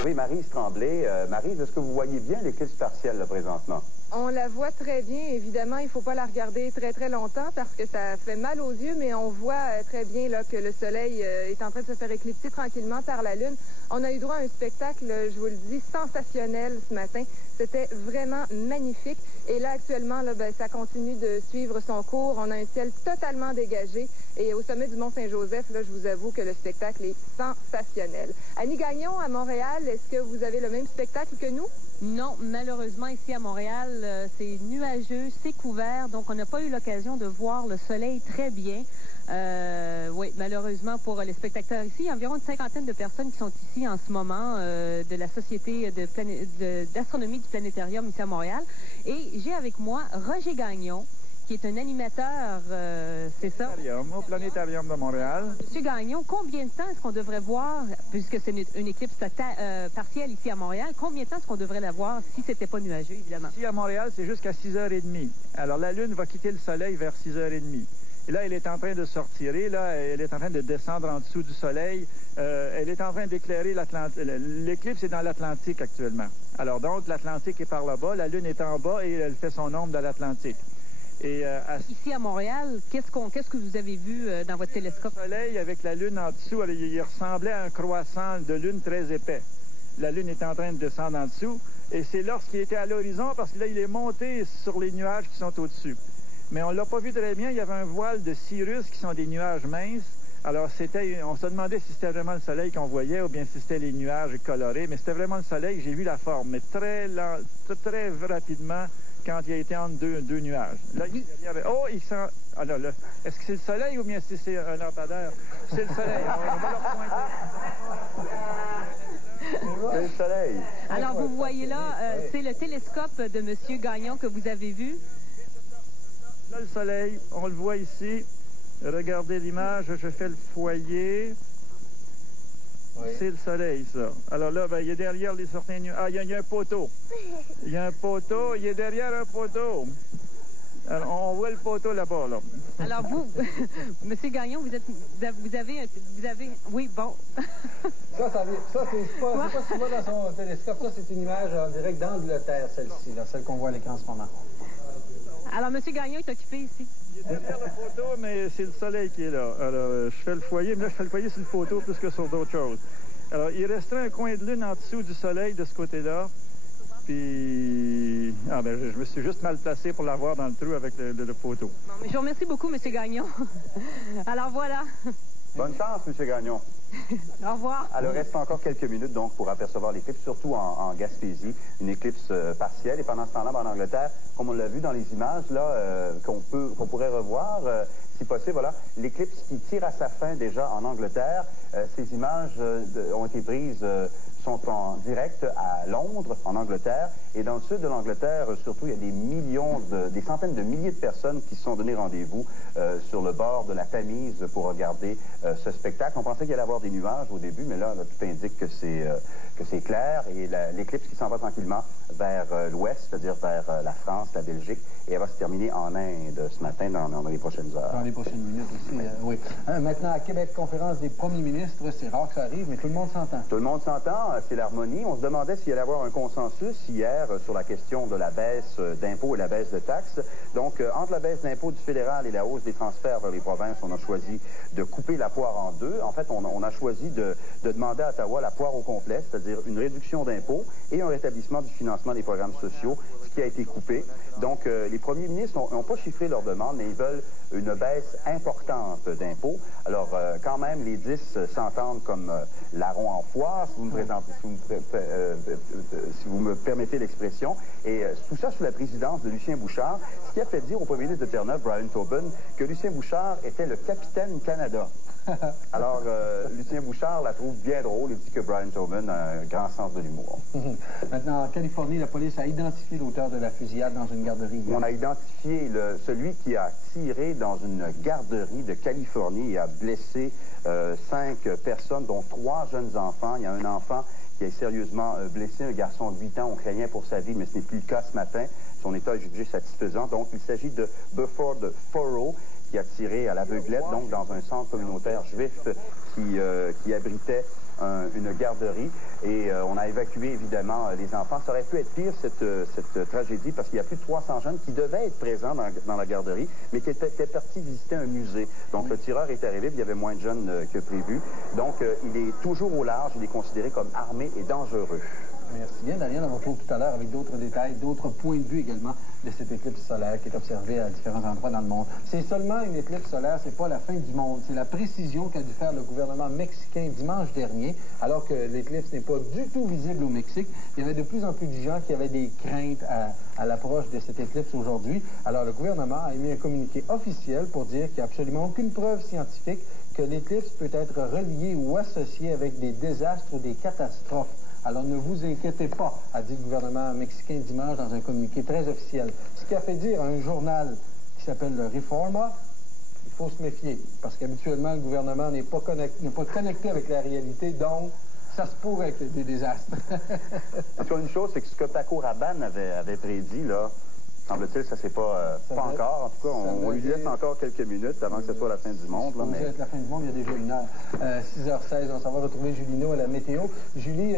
retrouver Maryse Tremblay. Maryse, est-ce que vous voyez bien l'éclipse partielle là, présentement? On la voit très bien. Évidemment, il ne faut pas la regarder très, très longtemps parce que ça fait mal aux yeux, mais on voit très bien là, que le soleil est en train de se faire éclipser tranquillement par la Lune. On a eu droit à un spectacle, je vous le dis, sensationnel ce matin. C'était vraiment magnifique. Et là, actuellement, là, ça continue de suivre son cours. On a un ciel totalement dégagé. Et au sommet du Mont-Saint-Joseph, là, je vous avoue que le spectacle est sensationnel. Annie Gagnon, à Montréal, est-ce que vous avez le même spectacle que nous? Non, malheureusement, ici à Montréal, c'est nuageux, c'est couvert, donc on n'a pas eu l'occasion de voir le soleil très bien. Oui, malheureusement pour les spectateurs ici, il y a environ une cinquantaine de personnes qui sont ici en ce moment de la Société d'astronomie du Planétarium ici à Montréal. Et j'ai avec moi Roger Gagnon, qui est un animateur, c'est ça? Au Planétarium de Montréal. Monsieur Gagnon, combien de temps est-ce qu'on devrait voir, puisque c'est une éclipse partielle ici à Montréal, combien de temps est-ce qu'on devrait la voir si c'était pas nuageux, évidemment? Ici à Montréal, c'est jusqu'à 6h30. Alors la Lune va quitter le Soleil vers 6h30. Et là, elle est en train de sortir. Et là, elle est en train de descendre en dessous du Soleil. Elle est en train d'éclairer l'Atlantique. L'éclipse est dans l'Atlantique actuellement. Alors donc, l'Atlantique est par là-bas, la Lune est en bas et elle fait son ombre dans l'Atlantique. Et, ici à Montréal, qu'est-ce que vous avez vu dans votre télescope? Le Soleil avec la Lune en dessous, il ressemblait à un croissant de Lune très épais. La Lune est en train de descendre en dessous. Et c'est lorsqu'il était à l'horizon, parce que là, il est monté sur les nuages qui sont au-dessus. Mais on ne l'a pas vu très bien. Il y avait un voile de cirrus qui sont des nuages minces. Alors, on se demandait si c'était vraiment le soleil qu'on voyait ou bien si c'était les nuages colorés. Mais c'était vraiment le soleil. J'ai vu la forme, mais très rapidement quand il a été entre deux nuages. Là, il avait... Oh, il sent... Alors là, est-ce que c'est le soleil ou bien si c'est un lampadaire? C'est le soleil. Alors, on va leur pointer. C'est le soleil. Alors, vous voyez là, c'est le télescope de M. Gagnon que vous avez vu. Là, le soleil, on le voit ici. Regardez l'image, je fais le foyer. Oui. C'est le soleil, ça. Alors là, ben, il est derrière les certains nuages. Ah, il y a un poteau. Il y a un poteau, il est derrière un poteau. Alors, on voit le poteau là-bas, là. Alors vous, M. Gagnon, vous avez... Oui, bon. Ça c'est pas ce qu'on voit dans son télescope. Ça, c'est une image en direct d'Angleterre, celle-ci, celle qu'on voit à l'écran en ce moment. Alors, M. Gagnon est occupé ici. Il est derrière le poteau, mais c'est le soleil qui est là. Alors, je fais le foyer, mais là, je fais le foyer sur le poteau plus que sur d'autres choses. Alors, il resterait un coin de lune en dessous du soleil de ce côté-là. Puis, je me suis juste mal placé pour l'avoir dans le trou avec le poteau. Non, mais je vous remercie beaucoup, M. Gagnon. Alors, voilà. Bonne chance, M. Gagnon. Au revoir. Alors, il reste encore quelques minutes donc pour apercevoir l'éclipse, surtout en Gaspésie, une éclipse partielle. Et pendant ce temps-là, en Angleterre, comme on l'a vu dans les images là, qu'on pourrait revoir, si possible, voilà, l'éclipse qui tire à sa fin déjà en Angleterre. Ces images ont été prises sont en direct à Londres, en Angleterre. Et dans le sud de l'Angleterre, surtout, il y a des centaines de milliers de personnes qui se sont donné rendez-vous sur le bord de la Tamise pour regarder ce spectacle. On pensait qu'il allait y avoir des nuages au début, mais là tout indique que c'est clair. Et l'éclipse qui s'en va tranquillement vers l'ouest, c'est-à-dire vers la France, la Belgique, et elle va se terminer en Inde ce matin, dans les prochaines heures. Dans les prochaines minutes aussi, oui. Maintenant, à Québec, conférence des premiers ministres, c'est rare que ça arrive, mais tout le monde s'entend. Tout le monde s'entend, c'est l'harmonie. On se demandait s'il allait y avoir un consensus hier sur la question de la baisse d'impôts et la baisse de taxes. Donc, entre la baisse d'impôts du fédéral et la hausse des transferts vers les provinces, on a choisi de couper la poire en deux. En fait, on a choisi de demander à Ottawa la poire au complet, c'est-à-dire une réduction d'impôts et un rétablissement du financement des programmes sociaux, ce qui a été coupé. Donc, les premiers ministres n'ont pas chiffré leur demande, mais ils veulent une baisse importante d'impôts. Alors, quand même, les 10 s'entendent comme larron en foire, si vous me permettez l'expression. Et tout ça sous la présidence de Lucien Bouchard, ce qui a fait dire au premier ministre de Terre-Neuve, Brian Tobin, que Lucien Bouchard était le capitaine Canada. Alors, Lucien Bouchard la trouve bien drôle. Il dit que Brian Tobin a un grand sens de l'humour. Maintenant, en Californie, la police a identifié l'auteur de la fusillade dans une garderie. On a identifié celui qui a tiré dans une garderie de Californie et a blessé 5 personnes, dont 3 jeunes enfants. Il y a un enfant qui est sérieusement blessé, un garçon de 8 ans. On craignait pour sa vie, mais ce n'est plus le cas ce matin. Son état est jugé satisfaisant. Donc, il s'agit de Buford Furrow, qui a tiré à l'aveuglette, donc dans un centre communautaire juif qui abritait une garderie et on a évacué évidemment les enfants. Ça aurait pu être pire cette tragédie parce qu'il y a plus de 300 jeunes qui devaient être présents dans la garderie, mais qui étaient partis visiter un musée. Donc le tireur est arrivé, puis il y avait moins de jeunes que prévu. Donc il est toujours au large, il est considéré comme armé et dangereux. Merci bien, Daniel. On va retrouver tout à l'heure avec d'autres détails, d'autres points de vue également de cette éclipse solaire qui est observée à différents endroits dans le monde. C'est seulement une éclipse solaire, c'est pas la fin du monde. C'est la précision qu'a dû faire le gouvernement mexicain dimanche dernier, alors que l'éclipse n'est pas du tout visible au Mexique. Il y avait de plus en plus de gens qui avaient des craintes à l'approche de cette éclipse aujourd'hui. Alors le gouvernement a émis un communiqué officiel pour dire qu'il n'y a absolument aucune preuve scientifique que l'éclipse peut être reliée ou associée avec des désastres ou des catastrophes. Alors ne vous inquiétez pas, a dit le gouvernement mexicain dimanche dans un communiqué très officiel. Ce qui a fait dire à un journal qui s'appelle le Reforma, il faut se méfier, parce qu'habituellement le gouvernement n'est pas connecté avec la réalité, donc ça se pourrait qu'il y ait des désastres. En tout cas, une chose, c'est que ce que Paco Rabanne avait prédit, là, semble-t-il, ça c'est pas encore. En tout cas, on lui laisse encore quelques minutes avant que ce soit la fin du monde. Là, mais... la fin du monde, il y a déjà une heure. 6h16, on s'en va retrouver Julino à la météo. Julie,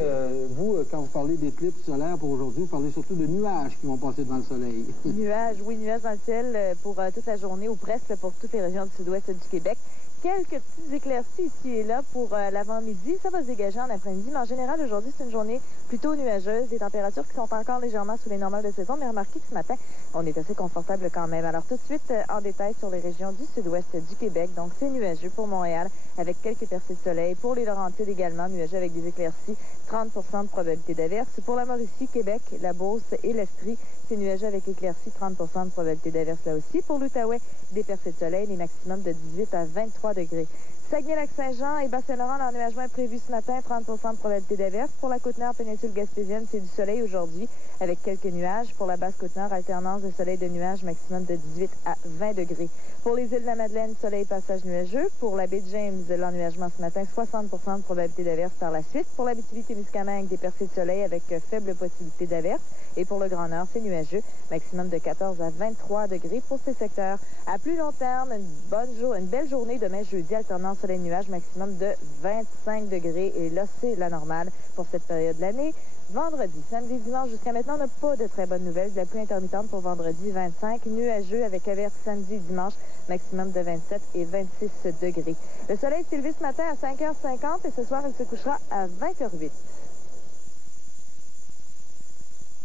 vous, quand vous parlez d'éclipse solaire pour aujourd'hui, vous parlez surtout de nuages qui vont passer devant le soleil. Nuages, oui, nuages dans le ciel pour toute la journée ou presque pour toutes les régions du sud-ouest du Québec. Quelques petites éclaircies ici et là pour l'avant-midi. Ça va se dégager en après-midi, mais en général, aujourd'hui, c'est une journée plutôt nuageuse. Des températures qui sont encore légèrement sous les normales de saison, mais remarquez que ce matin, on est assez confortable quand même. Alors tout de suite, en détail sur les régions du sud-ouest du Québec. Donc c'est nuageux pour Montréal, avec quelques percées de soleil. Pour les Laurentides également, nuageux avec des éclaircies, 30 de probabilité d'averse. Pour la Mauricie, Québec, la Beauce et l'Estrie, c'est nuageux avec éclaircies, 30 de probabilité d'averse là aussi. Pour l'Outaouais, des percées de soleil, les maximums de 18 à 23 degrés. Saguenay-Lac-Saint-Jean et Bas-Saint-Laurent, l'enneigement est prévu ce matin, 30 de probabilité d'averse. Pour la Côte-Nord, péninsule gaspésienne, c'est du soleil aujourd'hui avec quelques nuages. Pour la Basse-Côte-Nord, alternance de soleil de nuages, maximum de 18 à 20 degrés. Pour les îles de la Madeleine, soleil passage nuageux. Pour la baie de James, l'enneigement ce matin, 60 de probabilité d'averse par la suite. Pour l'Abitibi-Témiscamingue, des percées de soleil avec faible possibilité d'averse. Et pour le Grand Nord, c'est nuageux, maximum de 14 à 23 degrés pour ces secteurs. À plus long terme, une belle journée demain jeudi, alternance soleil-nuage, maximum de 25 degrés. Et là, c'est la normale pour cette période de l'année. Vendredi, samedi, dimanche, jusqu'à maintenant, on n'a pas de très bonnes nouvelles. De la pluie intermittente pour vendredi, 25. Nuageux avec averse samedi, dimanche, maximum de 27 et 26 degrés. Le soleil s'est levé ce matin à 5h50 et ce soir, il se couchera à 20h08.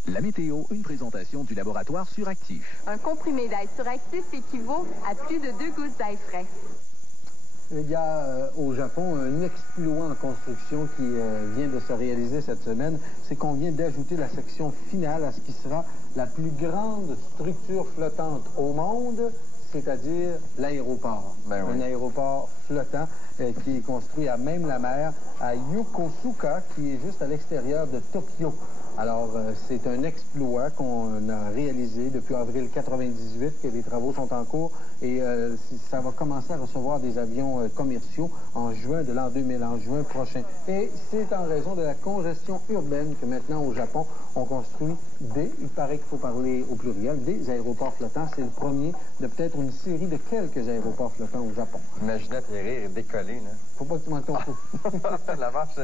La météo, une présentation du laboratoire Suractif. Un comprimé d'ail Suractif équivaut à plus de 2 gouttes d'ail frais. Il y a au Japon un exploit en construction qui vient de se réaliser cette semaine. C'est qu'on vient d'ajouter la section finale à ce qui sera la plus grande structure flottante au monde, c'est-à-dire l'aéroport. Ben oui. Un aéroport flottant qui est construit à même la mer, à Yokosuka, qui est juste à l'extérieur de Tokyo. Alors, c'est un exploit qu'on a réalisé depuis avril 98, que les travaux sont en cours, et ça va commencer à recevoir des avions commerciaux en juin de l'an 2000, en juin prochain. Et c'est en raison de la congestion urbaine que maintenant, au Japon, on construit il paraît qu'il faut parler au pluriel, des aéroports flottants. C'est le premier de peut-être une série de quelques aéroports flottants au Japon. Imaginez atterrir et décoller, là. Faut pas que tu manques ton coup. la marche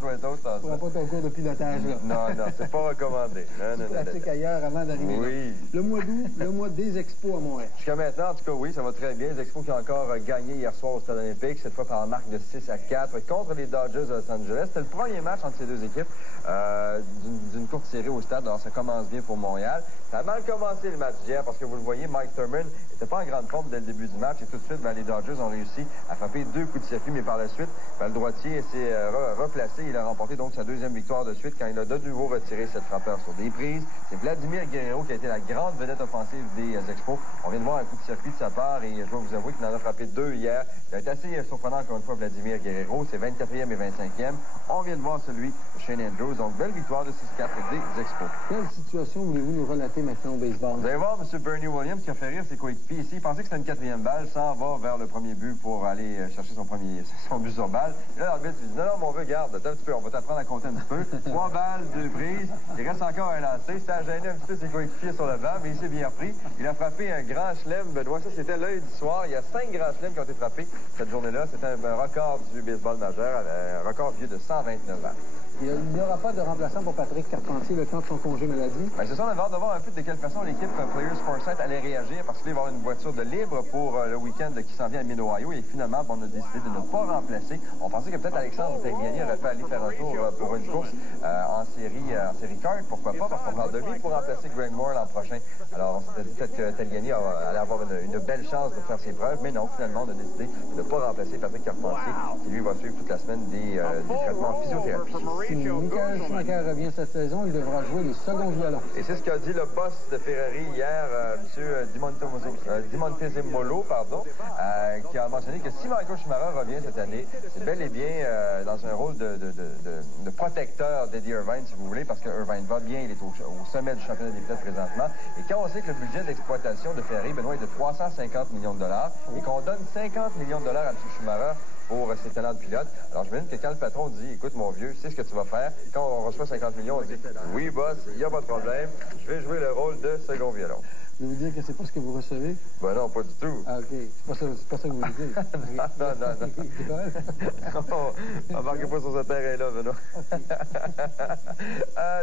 doit être haute, ça. Tu n'auras pas ton cours de pilotage, là. Non, c'est pas recommandé. Tu pratiques ailleurs avant d'arriver oui. là. Le mois d'août, le mois des expos à Montréal. Jusqu'à maintenant, en tout cas, oui, ça va très bien. Les expos qui ont encore gagné hier soir au Stade olympique, cette fois par marque de 6 à 4 contre les Dodgers de Los Angeles. C'était le premier match entre ces deux équipes d'une courte série au stade. Alors, ça commence bien pour Montréal. Ça a mal commencé le match d'hier parce que vous le voyez, Mike Thurman n'était pas en grande forme dès le début du match et tout de suite, les Dodgers ont réussi à frapper 2 coups de circuit, mais par la suite, le droitier s'est replacé. Il a remporté donc sa deuxième victoire de suite quand il a de nouveau retiré cette frappeur sur des prises. C'est Vladimir Guerrero qui a été la grande vedette offensive des Expos. On vient de voir un coup de circuit de sa part et je dois vous avouer qu'il en a frappé 2 hier. Il a été assez surprenant encore une fois Vladimir Guerrero. C'est 24e et 25e. On vient de voir celui de Shane Andrews. Donc belle victoire de 6-4 des Expos. Quelle situation voulez-vous nous relater maintenant au baseball? Vous allez voir M. Bernie Williams qui a fait rire ses coéquipiers ici. Il pensait que c'était une 4e balle, s'en va vers le premier but pour aller chercher son but sur balle. Et là, l'arbitre lui dit non, mon vieux, garde, attends un petit peu, on va t'apprendre à compter un petit peu. 3 balles, 2 prises. Freeze. Il reste encore un lancé. Ça a gêné un petit peu ses coéquipiers sur le banc, mais il s'est bien repris. Il a frappé un grand chelem, Benoît. Ça, c'était lundi soir. Il y a 5 grands chelems qui ont été frappés cette journée-là. C'était un record du baseball majeur, un record vieux de 129 ans. Il n'y aura pas de remplaçant pour Patrick Carpentier le temps de son congé maladie. Bien, c'est ça, on avait hâte de voir un peu de quelle façon l'équipe Players Foresight allait réagir parce qu'il va y avoir une voiture de libre pour le week-end qui s'en vient à Mid-Ohio et finalement, on a décidé de ne pas remplacer. On pensait que peut-être Alexandre Tagliani aurait pu aller faire un tour pour une course en série kart, pourquoi pas, parce qu'on parle de lui pour remplacer Greg Moore l'an prochain. Alors, on s'était dit peut-être que Tagliani allait avoir une belle chance de faire ses preuves, mais non, finalement, on a décidé de ne pas remplacer Patrick Carpentier qui, lui, va suivre toute la semaine des traitements en physiothérapie. Si Michael Schumacher revient cette saison, il devra jouer les seconds violons. Et c'est ce qu'a dit le boss de Ferrari hier, M. Dimontezemolo, qui a mentionné que si Michael Schumacher revient cette année, c'est bel et bien dans un rôle de protecteur d'Eddie Irvine, si vous voulez, parce que Irvine va bien, il est au sommet du championnat des pilotes présentement. Et quand on sait que le budget d'exploitation de Ferrari, Benoît, est de 350 millions de dollars, et qu'on donne 50 millions de dollars à M. Schumacher pour ses talents de pilote. Alors, je me dis que quand le patron dit, écoute, mon vieux, tu sais ce que tu vas faire. Quand on reçoit 50 millions, on dit, oui, boss, il n'y a pas de problème. Je vais jouer le rôle de second violon. Je vais vous dire que c'est pas ce que vous recevez? Ben non, pas du tout. Ah, OK. C'est pas ça que vous voulez dire. Non. Embarquez pas sur ce terrain-là, Benoît.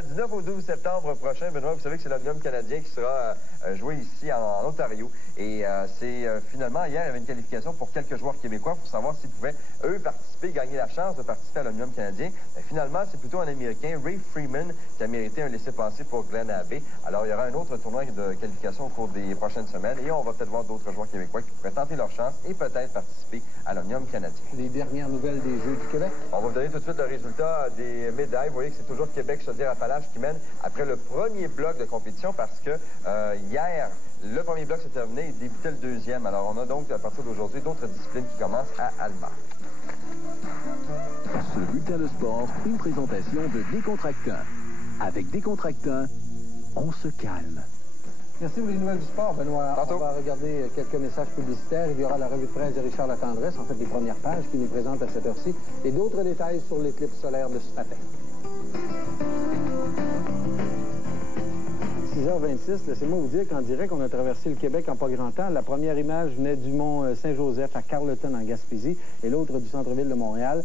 19 au 12 septembre prochain, Benoît, vous savez que c'est l'Omnium canadien qui sera joué ici en Ontario. Et c'est finalement, hier, il y avait une qualification pour quelques joueurs québécois pour savoir s'ils pouvaient, eux, participer, gagner la chance de participer à l'Omnium canadien. Mais finalement, c'est plutôt un Américain, Ray Freeman, qui a mérité un laissez-passer pour Glen Abbey. Alors, il y aura un autre tournoi de qualification au cours des prochaines semaines et on va peut-être voir d'autres joueurs québécois qui pourraient tenter leur chance et peut-être participer à l'Omnium canadien. Les dernières nouvelles des Jeux du Québec? On va vous donner tout de suite le résultat des médailles. Vous voyez que c'est toujours Québec-Chaudière-Appalaches qui mène après le premier bloc de compétition parce que hier, le premier bloc s'est terminé et débutait le deuxième. Alors, on a donc, à partir d'aujourd'hui, d'autres disciplines qui commencent à Alma. Ce bulletin de sport, une présentation de Décontractant. Avec Décontractant, on se calme. Merci pour les nouvelles du sport, Benoît. Tantôt. On va regarder quelques messages publicitaires. Il y aura la revue de presse de Richard Latendresse, en fait les premières pages qui nous présentent à cette heure-ci, et d'autres détails sur l'éclipse solaire de ce matin. 6h26, laissez-moi vous dire qu'en direct, on a traversé le Québec en pas grand temps. La première image venait du mont Saint-Joseph à Carleton, en Gaspésie, et l'autre du centre-ville de Montréal.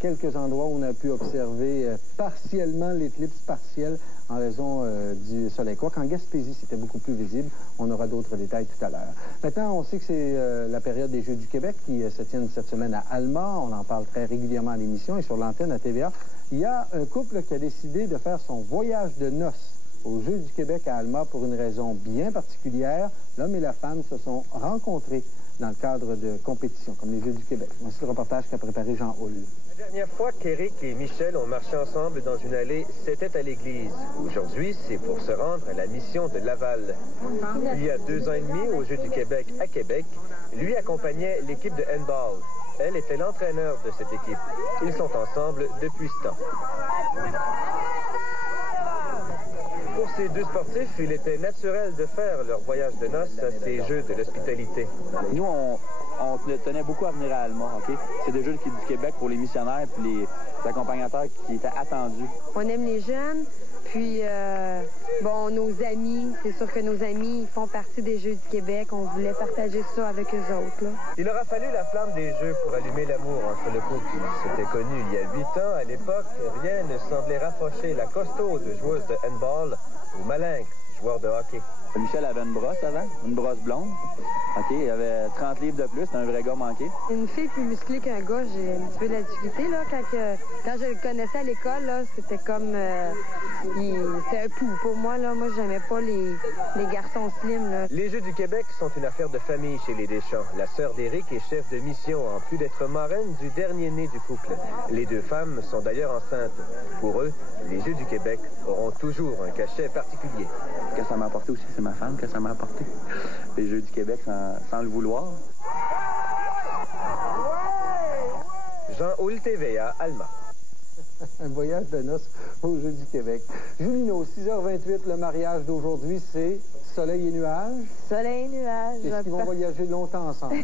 Quelques endroits où on a pu observer partiellement l'éclipse partielle en raison du soleil. Quoique en Gaspésie, c'était beaucoup plus visible. On aura d'autres détails tout à l'heure. Maintenant, on sait que c'est la période des Jeux du Québec qui se tiennent cette semaine à Alma. On en parle très régulièrement à l'émission et sur l'antenne à TVA. Il y a un couple qui a décidé de faire son voyage de noces aux Jeux du Québec à Alma pour une raison bien particulière. L'homme et la femme se sont rencontrés dans le cadre de compétitions, comme les Jeux du Québec. Voici le reportage qu'a préparé Jean Hull. La dernière fois qu'Éric et Michel ont marché ensemble dans une allée, c'était à l'église. Aujourd'hui, c'est pour se rendre à la mission de Laval. Il y a 2 ans et demi, aux Jeux du Québec à Québec, lui accompagnait l'équipe de handball. Elle était l'entraîneur de cette équipe. Ils sont ensemble depuis ce temps. Pour ces deux sportifs, il était naturel de faire leur voyage de noces à ces Jeux de l'hospitalité. Nous, on tenait beaucoup à venir à Alma, OK? C'est des Jeux du Québec pour les missionnaires et les accompagnateurs qui étaient attendus. On aime les jeunes, puis, bon, nos amis, c'est sûr que nos amis font partie des Jeux du Québec. On voulait partager ça avec eux autres, là. Il aura fallu la flamme des Jeux pour allumer l'amour entre le couple. Ils s'étaient connus il y a 8 ans. À l'époque, rien ne semblait rapprocher la costaude joueuse de handball au malinque joueur de hockey. Michel avait une brosse avant, une brosse blonde. OK, il avait 30 livres de plus, c'était un vrai gars manqué. Une fille plus musclée qu'un gars, j'ai un petit peu de la difficulté, là. Quand je le connaissais à l'école, là, c'était comme... c'était un pou pour moi, là. Moi, j'aimais pas les garçons slim, là. Les Jeux du Québec sont une affaire de famille chez les Deschamps. La sœur d'Éric est chef de mission, en plus d'être marraine du dernier-né du couple. Les deux femmes sont d'ailleurs enceintes. Pour eux, les Jeux du Québec auront toujours un cachet particulier. Que ça m'a apporté aussi, c'est ma femme que ça m'a apporté. Les Jeux du Québec sans le vouloir. Jean Hull, TVA, Alma. Un voyage de noces aux Jeux du Québec. Julino, 6h28, le mariage d'aujourd'hui, c'est soleil et nuages. Soleil et nuages. Est-ce qu'ils vont voyager longtemps ensemble?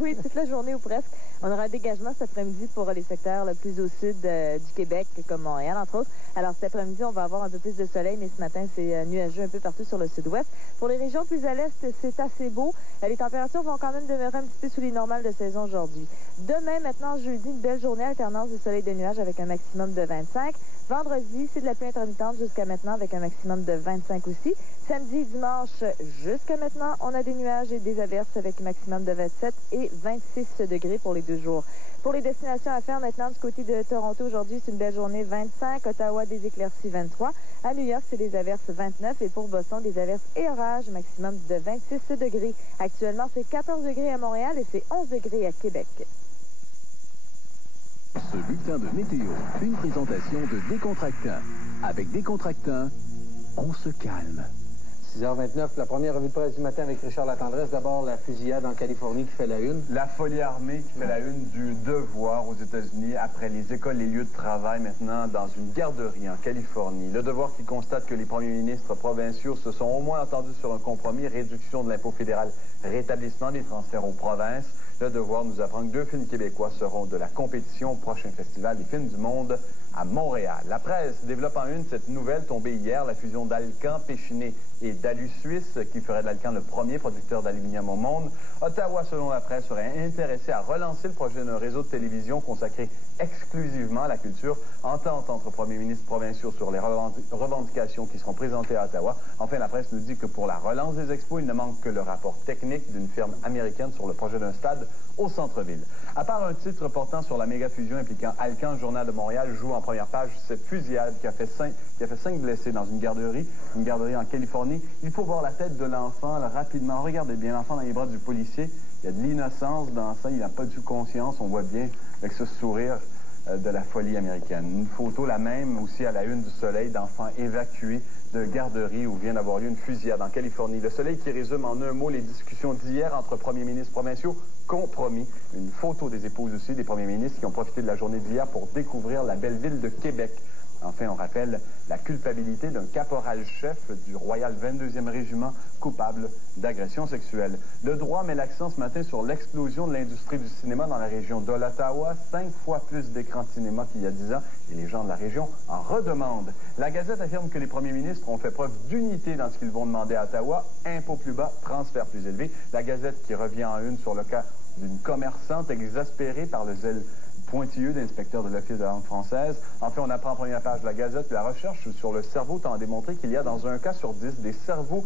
Oui, toute la journée ou presque. On aura un dégagement cet après-midi pour les secteurs le plus au sud du Québec, comme Montréal, entre autres. Alors, cet après-midi, on va avoir un peu plus de soleil, mais ce matin, c'est nuageux un peu partout sur le sud-ouest. Pour les régions plus à l'est, c'est assez beau. Les températures vont quand même demeurer un petit peu sous les normales de saison aujourd'hui. Demain, maintenant, jeudi, une belle journée, alternance de soleil et de nuages avec un maximum de 25. Vendredi, c'est de la pluie intermittente jusqu'à maintenant avec un maximum de 25 aussi. Samedi et dimanche, jusqu'à maintenant, on a des nuages et des averses avec un maximum de 27 et 26 degrés pour les 2 jours. Pour les destinations à faire maintenant du côté de Toronto, aujourd'hui, c'est une belle journée, 25. Ottawa, des éclaircies, 23. À New York, c'est des averses, 29. Et pour Boston, des averses et orages, maximum de 26 degrés. Actuellement, c'est 14 degrés à Montréal et c'est 11 degrés à Québec. Ce bulletin de météo, une présentation de Décontractant. Avec Décontractant, on se calme. 6h29, la première revue de presse du matin avec Richard Latendresse. D'abord, la fusillade en Californie qui fait la une. La folie armée qui fait la une du Devoir aux États-Unis après les écoles, les lieux de travail maintenant dans une garderie en Californie. Le Devoir qui constate que les premiers ministres provinciaux se sont au moins entendus sur un compromis, réduction de l'impôt fédéral, rétablissement des transferts aux provinces. Le Devoir nous apprend que 2 films québécois seront de la compétition au prochain festival des films du monde à Montréal. La presse développe en une cette nouvelle tombée hier, la fusion d'Alcan, Péchiné et d'Alu Suisse, qui ferait d'Alcan le premier producteur d'aluminium au monde. Ottawa, selon la presse, serait intéressé à relancer le projet d'un réseau de télévision consacré exclusivement à la culture. Entente entre premiers ministres provinciaux sur les revendications qui seront présentées à Ottawa. Enfin, la presse nous dit que pour la relance des expos, il ne manque que le rapport technique d'une firme américaine sur le projet d'un stade au centre-ville. À part un titre portant sur la méga-fusion impliquant Alcan, le Journal de Montréal joue en première page cette fusillade qui a fait 5 blessés dans une garderie en Californie. Il faut voir la tête de l'enfant rapidement. Regardez bien l'enfant dans les bras du policier. Il y a de l'innocence dans ça. Il n'a pas du conscience. On voit bien avec ce sourire de la folie américaine. Une photo, la même aussi à la une du Soleil, d'enfants évacués de garderie où vient d'avoir lieu une fusillade en Californie. Le Soleil qui résume en un mot les discussions d'hier entre premiers ministres provinciaux. Compromis. Une photo des épouses aussi des premiers ministres qui ont profité de la journée d'hier pour découvrir la belle ville de Québec. Enfin, on rappelle la culpabilité d'un caporal-chef du Royal 22e Régiment coupable d'agression sexuelle. Le droit met l'accent ce matin sur l'explosion de l'industrie du cinéma dans la région de l'Ottawa. 5 fois plus d'écrans de cinéma qu'il y a 10 ans et les gens de la région en redemandent. La Gazette affirme que les premiers ministres ont fait preuve d'unité dans ce qu'ils vont demander à Ottawa. Impôts plus bas, transferts plus élevés. La Gazette qui revient en une sur le cas d'une commerçante exaspérée par le zèle pointilleux d'inspecteur de l'Office de la langue française. Enfin, on apprend en première page de la Gazette que la recherche sur le cerveau tend à démontrer qu'il y a dans un cas sur 10 des cerveaux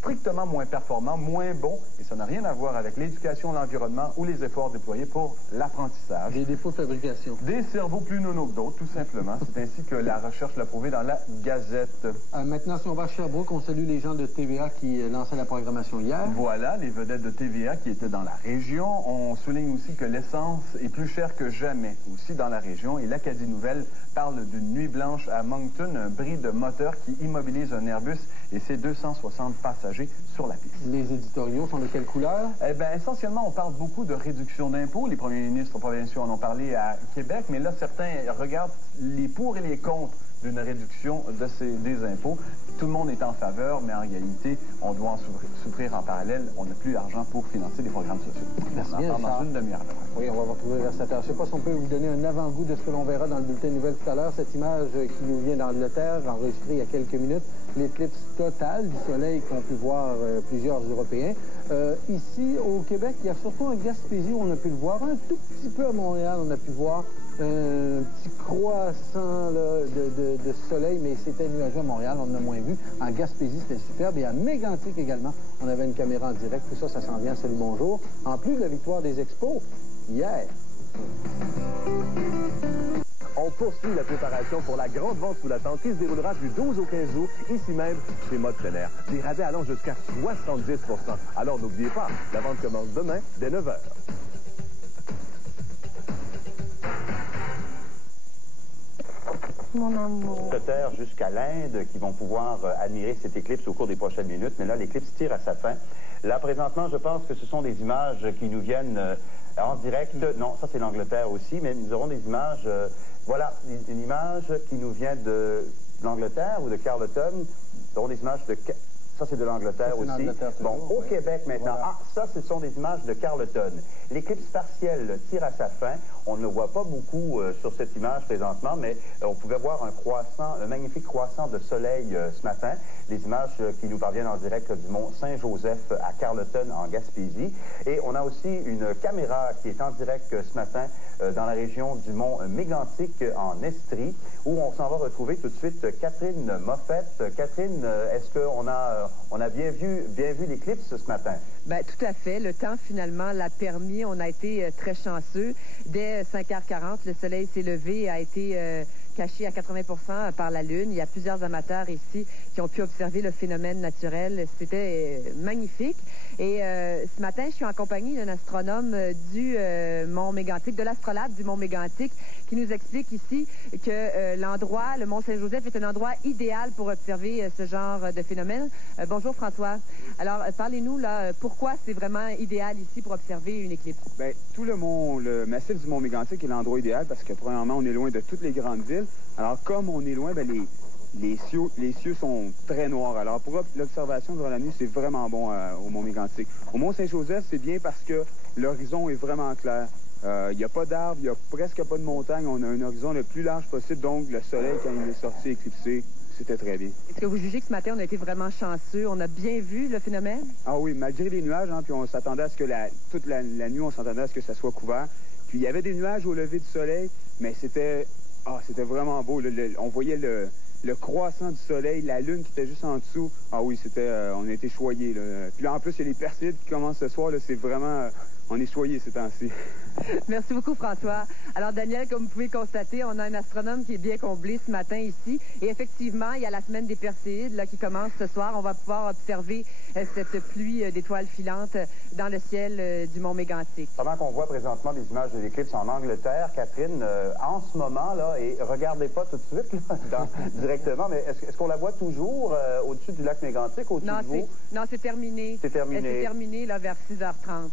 strictement moins performants, moins bons, et ça n'a rien à voir avec l'éducation, l'environnement ou les efforts déployés pour l'apprentissage. Des défauts de fabrication. Des cerveaux plus nono que d'autres, tout simplement. C'est ainsi que la recherche l'a prouvé dans la Gazette. Maintenant, si on va à Sherbrooke, on salue les gens de TVA qui lançaient la programmation hier. Voilà, les vedettes de TVA qui étaient dans la région. On souligne aussi que l'essence est plus chère que jamais, aussi dans la région. Et l'Acadie Nouvelle parle d'une nuit blanche à Moncton, un bris de moteur qui immobilise un Airbus et ses 260 passagers sur la piste. Les éditoriaux sont de quelle couleur? Eh bien, essentiellement, on parle beaucoup de réduction d'impôts. Les premiers ministres provinciaux en ont parlé à Québec, mais là, certains regardent les pour et les contre d'une réduction des impôts. Tout le monde est en faveur, mais en réalité, on doit en souffrir en parallèle. On n'a plus d'argent pour financer les programmes sociaux. Merci bien, dans une demi-heure. Oui, on va vous retrouver vers 7 heures. Je ne sais pas si on peut vous donner un avant-goût de ce que l'on verra dans le bulletin nouvelle tout à l'heure. Cette image qui nous vient d'Angleterre, enregistrée il y a quelques minutes, l'éclipse totale du soleil qu'ont pu voir plusieurs Européens. Ici, au Québec, il y a surtout un Gaspésie où on a pu le voir. Un tout petit peu à Montréal, on a pu voir un petit croissant là, de soleil, mais c'était nuageux à Montréal, on en a moins vu. En Gaspésie, c'était superbe. Et à Mégantic également, on avait une caméra en direct. Tout ça, ça s'en vient. Salut, bonjour. En plus de la victoire des Expos, hier. On poursuit la préparation pour la grande vente sous la tente qui se déroulera du 12 au 15 août, ici même, chez Mode Plein Air. Des rabais allant jusqu'à 70 %. Alors n'oubliez pas, la vente commence demain, dès 9 h. Mon amour. De terre jusqu'à l'Inde qui vont pouvoir admirer cette éclipse au cours des prochaines minutes. Mais là, l'éclipse tire à sa fin. Là, présentement, je pense que ce sont des images qui nous viennent en direct. Non, ça, c'est l'Angleterre aussi, mais nous aurons des images Voilà une image qui nous vient de l'Angleterre ou de Carleton, dont des images de... Ça, c'est de l'Angleterre aussi. Bon, au Québec maintenant. Voilà. Ah, ça, ce sont des images de Carleton. L'éclipse partielle tire à sa fin. On ne le voit pas beaucoup sur cette image présentement, mais on pouvait voir un magnifique croissant de soleil ce matin. Des images qui nous parviennent en direct du mont Saint-Joseph à Carleton, en Gaspésie. Et on a aussi une caméra qui est en direct ce matin dans la région du mont Mégantic en Estrie, où on s'en va retrouver tout de suite Catherine Moffett. Catherine, est-ce qu'on a bien vu l'éclipse ce matin? Bien, tout à fait. Le temps, finalement, l'a permis. On a été très chanceux. Dès 5h40, le soleil s'est levé et a été caché à 80% par la Lune. Il y a plusieurs amateurs ici qui ont pu observer le phénomène naturel. C'était magnifique. Et ce matin, je suis en compagnie d'un astronome du Mont Mégantic, de l'astrolabe du Mont Mégantic, qui nous explique ici que l'endroit, le Mont Saint-Joseph, est un endroit idéal pour observer ce genre de phénomène. Bonjour François. Alors, parlez-nous, là, pourquoi c'est vraiment idéal ici pour observer une éclipse? Bien, tout le massif du Mont Mégantic est l'endroit idéal parce que, premièrement, on est loin de toutes les grandes villes. Alors, comme on est loin, bien, les cieux sont très noirs. Alors, pour l'observation durant la nuit, c'est vraiment bon au Mont Mégantic. Au Mont Saint-Joseph, c'est bien parce que l'horizon est vraiment clair. Il n'y a pas d'arbres, il n'y a presque pas de montagne. On a un horizon le plus large possible. Donc, le soleil, quand il est sorti éclipsé, c'était très bien. Est-ce que vous jugez que ce matin, on a été vraiment chanceux? On a bien vu le phénomène? Ah oui, malgré les nuages, hein, puis on s'attendait à ce que toute la nuit, on s'attendait à ce que ça soit couvert. Puis il y avait des nuages au lever du soleil, mais c'était vraiment beau. On voyait le croissant du soleil, la lune qui était juste en dessous. Ah oui, on a été choyés. Puis là, en plus, il y a les Perséides qui commencent ce soir. C'est vraiment... On est choyés ces temps-ci. Merci beaucoup, François. Alors, Daniel, comme vous pouvez constater, on a un astronome qui est bien comblé ce matin ici. Et effectivement, il y a la semaine des Perséides là, qui commence ce soir. On va pouvoir observer cette pluie d'étoiles filantes dans le ciel du Mont Mégantic. Pendant qu'on voit présentement des images de l'éclipse en Angleterre, Catherine, en ce moment, là, et regardez pas tout de suite là, directement, mais est-ce qu'on la voit toujours au-dessus du lac Mégantic, au-dessus de vous? Non, c'est terminé. C'est terminé. C'est terminé là, vers 6h30.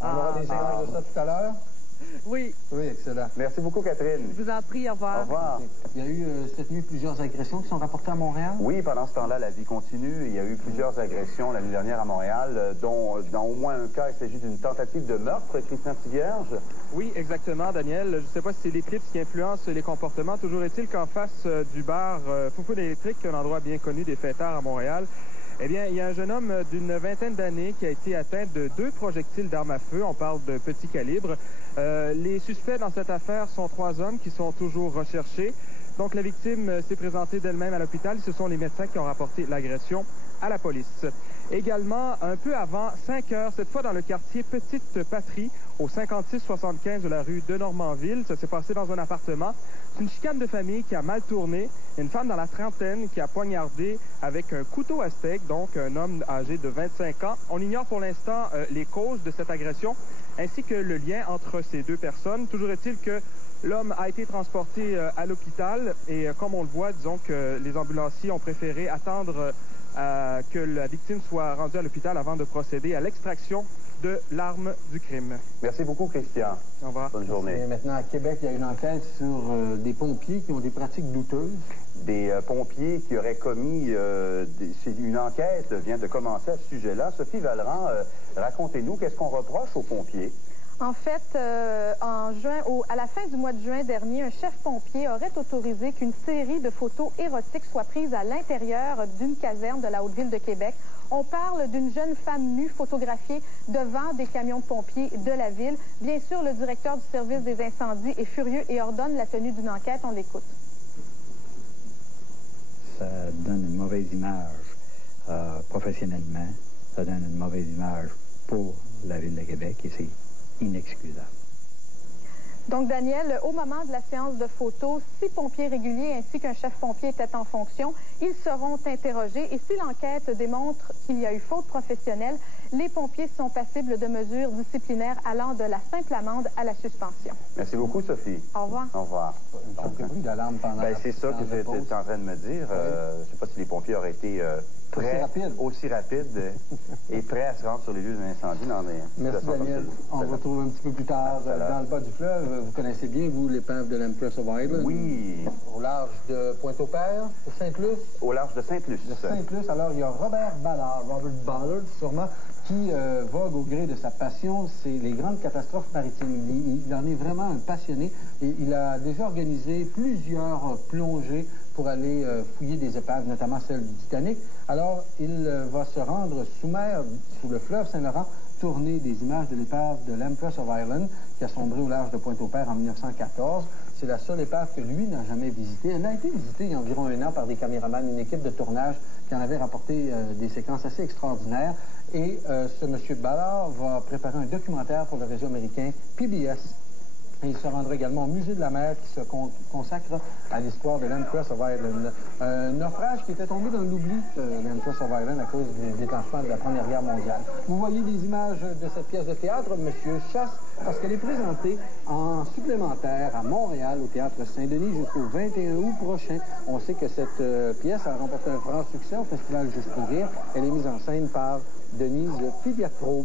On aura des images de ça tout à l'heure? Oui. Oui, excellent. Merci beaucoup, Catherine. Je vous en prie, au revoir. Au revoir. Il y a eu cette nuit plusieurs agressions qui sont rapportées à Montréal? Oui, pendant ce temps-là, la vie continue. Il y a eu plusieurs agressions la nuit dernière à Montréal, dont dans au moins un cas, il s'agit d'une tentative de meurtre. Christian Tivierge? Oui, exactement, Daniel. Je ne sais pas si c'est l'éclipse qui influence les comportements. Toujours est-il qu'en face du bar Foufoune électrique, un endroit bien connu des fêtards à Montréal, eh bien, il y a un jeune homme d'une vingtaine d'années qui a été atteint de 2 projectiles d'armes à feu. On parle de petit calibre. Les suspects dans cette affaire sont 3 hommes qui sont toujours recherchés. Donc, la victime s'est présentée d'elle-même à l'hôpital. Ce sont les médecins qui ont rapporté l'agression à la police. Également, un peu avant 5 heures, cette fois dans le quartier Petite Patrie, au 56-75 de la rue de Normandville. Ça s'est passé dans un appartement. C'est une chicane de famille qui a mal tourné. Une femme dans la trentaine qui a poignardé avec un couteau à steak, donc un homme âgé de 25 ans. On ignore pour l'instant les causes de cette agression, ainsi que le lien entre ces 2 personnes. Toujours est-il que l'homme a été transporté à l'hôpital et comme on le voit, disons que les ambulanciers ont préféré attendre que la victime soit rendue à l'hôpital avant de procéder à l'extraction de l'arme du crime. Merci beaucoup, Christian. Au revoir. Bonne journée. Et maintenant, à Québec, il y a une enquête sur des pompiers qui ont des pratiques douteuses. Des pompiers qui auraient commis... une enquête vient de commencer à ce sujet-là. Sophie Vallerand, racontez-nous, qu'est-ce qu'on reproche aux pompiers? En fait, à la fin du mois de juin dernier, un chef pompier aurait autorisé qu'une série de photos érotiques soit prise à l'intérieur d'une caserne de la Haute-Ville de Québec. On parle d'une jeune femme nue photographiée devant des camions de pompiers de la ville. Bien sûr, le directeur du service des incendies est furieux et ordonne la tenue d'une enquête. On l'écoute. Ça donne une mauvaise image professionnellement. Ça donne une mauvaise image pour la Ville de Québec et c'est inexcusable. Donc, Daniel, au moment de la séance de photos, 6 pompiers réguliers ainsi qu'un chef pompier étaient en fonction. Ils seront interrogés et si l'enquête démontre qu'il y a eu faute professionnelle, les pompiers sont passibles de mesures disciplinaires allant de la simple amende à la suspension. Merci beaucoup, Sophie. Au revoir. Au revoir. Donc, bruit d'alarme pendant c'est ça que j'étais en train de me dire. Je ne sais pas si les pompiers auraient été aussi rapide et prêt à se rendre sur les lieux d'un incendie dans des Merci Daniel. On se retrouve un petit peu plus tard dans le bas du fleuve. Vous connaissez bien, vous, l'épave de l'Empress of Ireland? Oui. Au large de Pointe-au-Père, de Sainte-Luce? Au large de Sainte-Luce. De Sainte-Luce. Alors, il y a Robert Ballard, sûrement, qui vogue au gré de sa passion, c'est les grandes catastrophes maritimes. Il en est vraiment un passionné et il a déjà organisé plusieurs plongées pour aller fouiller des épaves, notamment celle du Titanic. Alors, il va se rendre sous mer, sous le fleuve Saint-Laurent, tourner des images de l'épave de l'Empress of Ireland, qui a sombré au large de Pointe-au-Père en 1914. C'est la seule épave que lui n'a jamais visitée. Elle a été visitée il y a environ 1 an par des caméramans, une équipe de tournage qui en avait rapporté des séquences assez extraordinaires. Et ce monsieur Ballard va préparer un documentaire pour le réseau américain PBS. Et il se rendra également au Musée de la mer qui se consacre à l'histoire de l'Empress of Ireland. Un naufrage qui était tombé dans l'oubli, l'Empress of Ireland, à cause du déclenchement de la Première Guerre mondiale. Vous voyez des images de cette pièce de théâtre, monsieur Chasse, parce qu'elle est présentée en supplémentaire à Montréal, au Théâtre Saint-Denis, jusqu'au 21 août prochain. On sait que cette pièce a remporté un franc succès au Festival Juste pour rire. Elle est mise en scène par Denise Filiatro.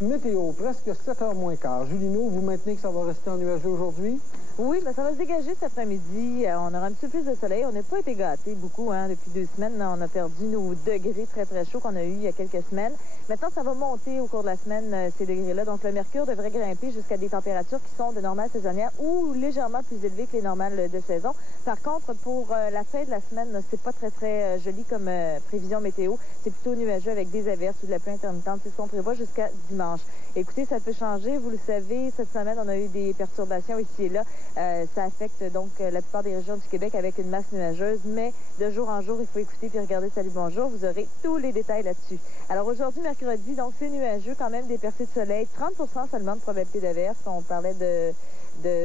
Météo, presque 7h moins quart. Julino, vous maintenez que ça va rester nuageux aujourd'hui? Oui, mais ça va se dégager cet après-midi. On aura un petit peu plus de soleil. On n'a pas été gâtés beaucoup depuis 2 semaines. On a perdu nos degrés très, très chauds qu'on a eu il y a quelques semaines. Maintenant, ça va monter au cours de la semaine, ces degrés-là. Donc, le mercure devrait grimper jusqu'à des températures qui sont de normales saisonnières ou légèrement plus élevées que les normales de saison. Par contre, pour la fin de la semaine, c'est pas très, très joli comme prévision météo. C'est plutôt nuageux avec des averses ou de la pluie intermittente. C'est ce qu'on prévoit jusqu'à dimanche. Écoutez, ça peut changer. Vous le savez, cette semaine, on a eu des perturbations ici et là. Ça affecte donc la plupart des régions du Québec avec une masse nuageuse, mais de jour en jour, il faut écouter puis regarder Salut Bonjour. Vous aurez tous les détails là-dessus. Alors aujourd'hui, mercredi, donc c'est nuageux, quand même des percées de soleil, 30% seulement de probabilité d'averse. On parlait de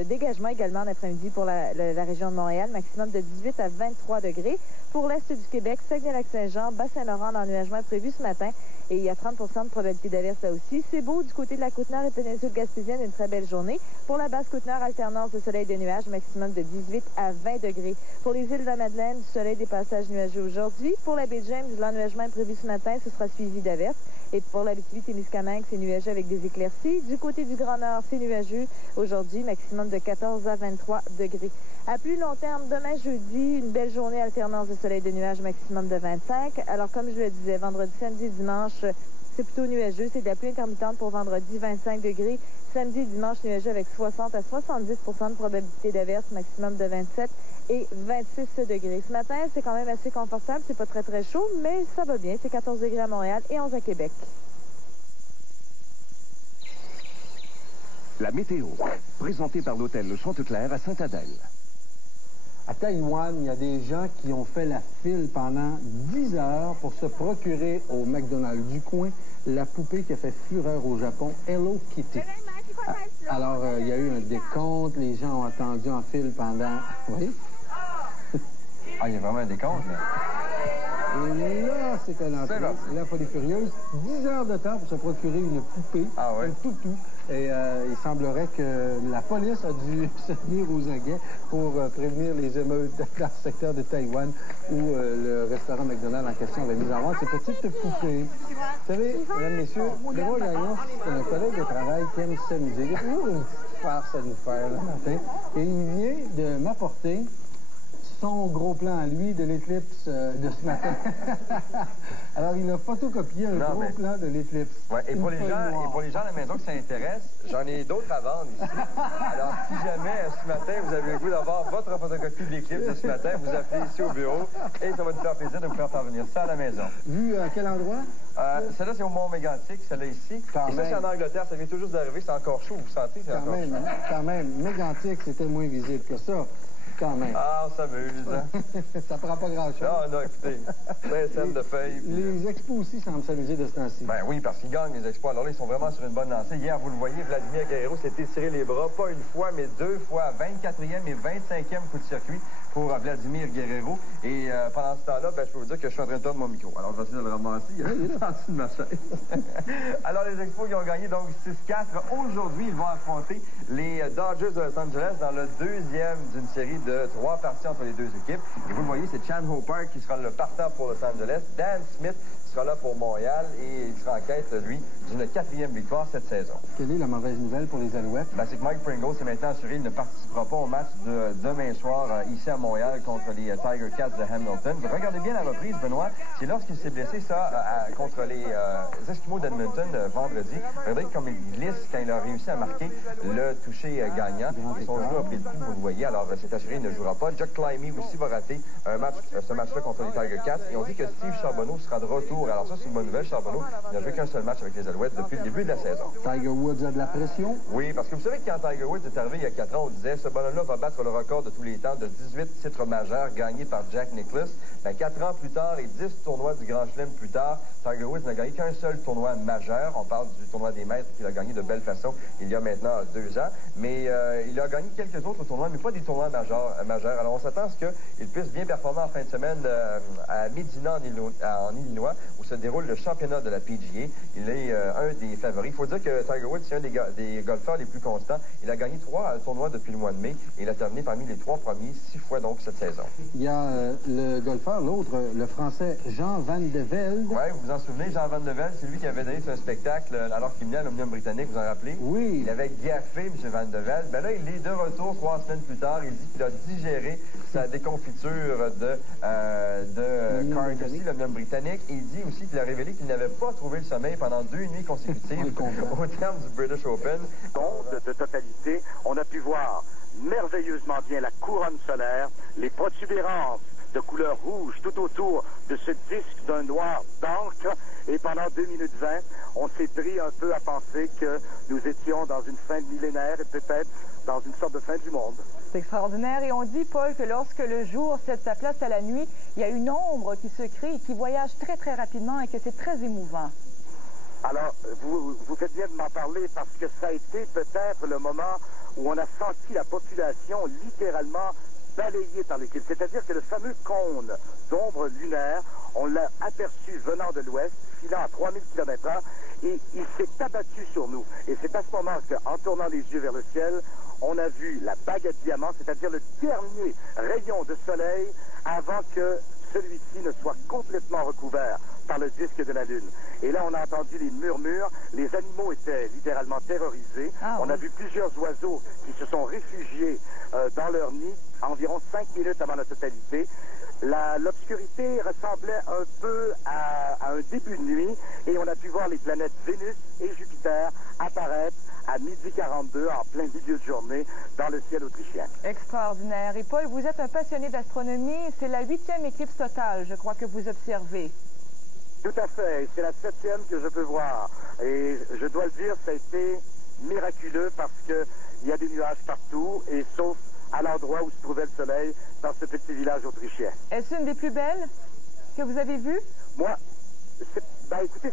dégagement également en après-midi pour la région de Montréal, maximum de 18 à 23 degrés. Pour l'est du Québec, Saguenay-Lac-Saint-Jean, Bas-Saint-Laurent, l'ennuagement est prévu ce matin et il y a 30% de probabilité d'averse là aussi. C'est beau du côté de la Côte-Nord et péninsule gaspésienne, une très belle journée. Pour la basse Côte-Nord, alternance de soleil et de nuages, maximum de 18 à 20 degrés. Pour les îles de la Madeleine, du soleil, des passages nuageux aujourd'hui. Pour la baie James, l'ennuagement est prévu ce matin, ce sera suivi d'averses. Et pour l'Abitibi-Témiscamingue, c'est nuageux avec des éclaircies. Du côté du Grand Nord, c'est nuageux. Aujourd'hui, maximum de 14 à 23 degrés. À plus long terme, demain jeudi, une belle journée, alternance de soleil et de nuages, maximum de 25. Alors, comme je le disais, vendredi, samedi, dimanche, c'est plutôt nuageux. C'est de la pluie intermittente pour vendredi, 25 degrés. Samedi et dimanche, nuageux avec 60 à 70% de probabilité d'averse, maximum de 27 et 26 degrés. Ce matin, c'est quand même assez confortable. C'est pas très, très chaud, mais ça va bien. C'est 14 degrés à Montréal et 11 à Québec. La météo, présentée par l'hôtel Le Chanteclair à Sainte-Adèle. À Taïwan, il y a des gens qui ont fait la file pendant 10 heures pour se procurer au McDonald's du coin la poupée qui a fait fureur au Japon, Hello Kitty. Alors, il y a eu un décompte, les gens ont attendu en file pendant... Oui? Ah, il y a vraiment un décompte, là. Et là, c'était l'entrée. La folie furieuse. 10 heures de temps pour se procurer une poupée, un toutou. Et il semblerait que la police a dû se tenir aux aguets pour prévenir les émeutes dans le secteur de Taïwan où le restaurant McDonald's en question avait mis en vente ces petites poupées. Vous savez, mesdames, messieurs, Léo Gagnon, c'est un collègue de travail qui aime s'amuser. Il y a toujours une petite farce à nous faire le matin. Et il vient de m'apporter son gros plan à lui de l'éclipse de ce matin. Alors, il a photocopié un gros plan de l'éclipse. Oui, et pour les gens à la maison qui s'intéressent, j'en ai d'autres à vendre ici. Alors, si jamais, ce matin, vous avez le goût d'avoir votre photocopie de l'éclipse de ce matin, vous appelez ici au bureau et ça va nous faire plaisir de vous faire parvenir ça à la maison. Vu à quel endroit? Celle-là, c'est au Mont-Mégantic, celle-là ici. Et ça, c'est en Angleterre. Ça vient tout juste d'arriver. C'est encore chaud, vous sentez? Quand même. Mégantic, c'était moins visible que ça. Quand même. Ah, on s'amuse, hein? Ça prend pas grand-chose. Non, écoutez, 13 cents de feuilles. Les expos aussi semblent s'amuser de ce temps-ci. Ben oui, parce qu'ils gagnent les expos. Alors là, ils sont vraiment sur une bonne lancée. Hier, vous le voyez, Vladimir Guerrero s'est étiré les bras, pas une fois, mais 2 fois, 24e et 25e coup de circuit pour Vladimir Guerrero. Et pendant ce temps-là, ben, je peux vous dire que je suis en train de perdre mon micro. Alors, je vais essayer de le ramasser. Il est en dessous de ma chaise. Alors, les expos, ils ont gagné donc 6-4. Aujourd'hui, ils vont affronter les Dodgers de Los Angeles dans le 2e d'une série de de 3 parties entre les deux équipes. Et vous le voyez, c'est Chan Ho Park qui sera le partant pour Los Angeles. Dan Smith sera là pour Montréal et il sera en quête, lui, d'une 4e victoire cette saison. Quelle est la mauvaise nouvelle pour les Alouettes? C'est que Mike Pringle s'est maintenant assuré qu'il ne participera pas au match de demain soir ici à Montréal contre les Tiger Cats de Hamilton. Regardez bien la reprise, Benoît. C'est lorsqu'il s'est blessé, contre les Eskimos d'Edmonton vendredi. Regardez comme il glisse quand il a réussi à marquer le toucher gagnant. Et son joueur a pris le coup, vous le voyez. Alors, c'est assuré, il ne jouera pas. Jack Climie aussi va rater ce match-là contre les Tiger Cats. Et on dit que Steve Charbonneau sera de retour. Alors ça, c'est une bonne nouvelle. Charbonneau n'a joué qu'un seul match avec les Alouettes depuis le début de la saison. Tiger Woods a de la pression? Oui, parce que vous savez que quand Tiger Woods est arrivé il y a 4 ans, on disait ce bonhomme-là va battre le record de tous les temps de 18 titres majeurs gagnés par Jack Nicklaus. 4 ans plus tard et 10 tournois du Grand Chelem plus tard, Tiger Woods n'a gagné qu'un seul tournoi majeur. On parle du tournoi des maîtres qu'il a gagné de belle façon il y a maintenant 2 ans. Mais il a gagné quelques autres tournois, mais pas des tournois majeurs. Alors on s'attend à ce qu'il puisse bien performer en fin de semaine à Medina en Illinois, où se déroule le championnat de la PGA. Il est un des favoris. Il faut dire que Tiger Woods, c'est un des golfeurs les plus constants. Il a gagné 3 tournois depuis le mois de mai et il a terminé parmi les 3 premiers 6 fois donc cette saison. Il y a le golfeur, l'autre, le français Jean Van de Velde. Oui, vous vous en souvenez, Jean Van de Velde, c'est lui qui avait donné ce spectacle alors qu'il venait à l'Omnium Britannique, vous en rappelez? Oui. Il avait gaffé, M. Van de Velde. Ben là, il est de retour 3 semaines plus tard. Il dit qu'il a digéré sa déconfiture de Carnegie, l'Omnium Britannique. Et il dit aussi qu'il a révélé qu'il n'avait pas trouvé le sommeil pendant 2 nuits consécutives au terme du British Open. De totalité, on a pu voir merveilleusement bien la couronne solaire, les protubérances de couleur rouge tout autour de ce disque d'un noir d'encre. Et pendant 2 minutes 20, on s'est pris un peu à penser que nous étions dans une fin de millénaire et peut-être dans une sorte de fin du monde. C'est extraordinaire. Et on dit, Paul, que lorsque le jour cède sa place à la nuit, il y a une ombre qui se crée et qui voyage très, très rapidement et que c'est très émouvant. Alors, vous faites bien de m'en parler parce que ça a été peut-être le moment où on a senti la population littéralement balayée par l'équipe. C'est-à-dire que le fameux cône d'ombre lunaire, on l'a aperçu venant de l'ouest, filant à 3000 km/h, et il s'est abattu sur nous. Et c'est à ce moment qu'en tournant les yeux vers le ciel, on a vu la bague à diamant, c'est-à-dire le dernier rayon de soleil avant que celui-ci ne soit complètement recouvert par le disque de la Lune. Et là, on a entendu les murmures. Les animaux étaient littéralement terrorisés. On a vu plusieurs oiseaux qui se sont réfugiés dans leur nid environ 5 minutes avant la totalité. L'obscurité ressemblait un peu à un début de nuit et on a pu voir les planètes Vénus et Jupiter apparaître à 12h42 en plein milieu de journée dans le ciel autrichien. Extraordinaire. Et Paul, vous êtes un passionné d'astronomie. C'est la 8e éclipse totale, je crois, que vous observez. Tout à fait. C'est la 7e que je peux voir. Et je dois le dire, ça a été miraculeux parce qu'il y a des nuages partout et sauf à l'endroit où se trouvait le soleil dans ce petit village autrichien. Est-ce une des plus belles que vous avez vues? Moi, écoutez,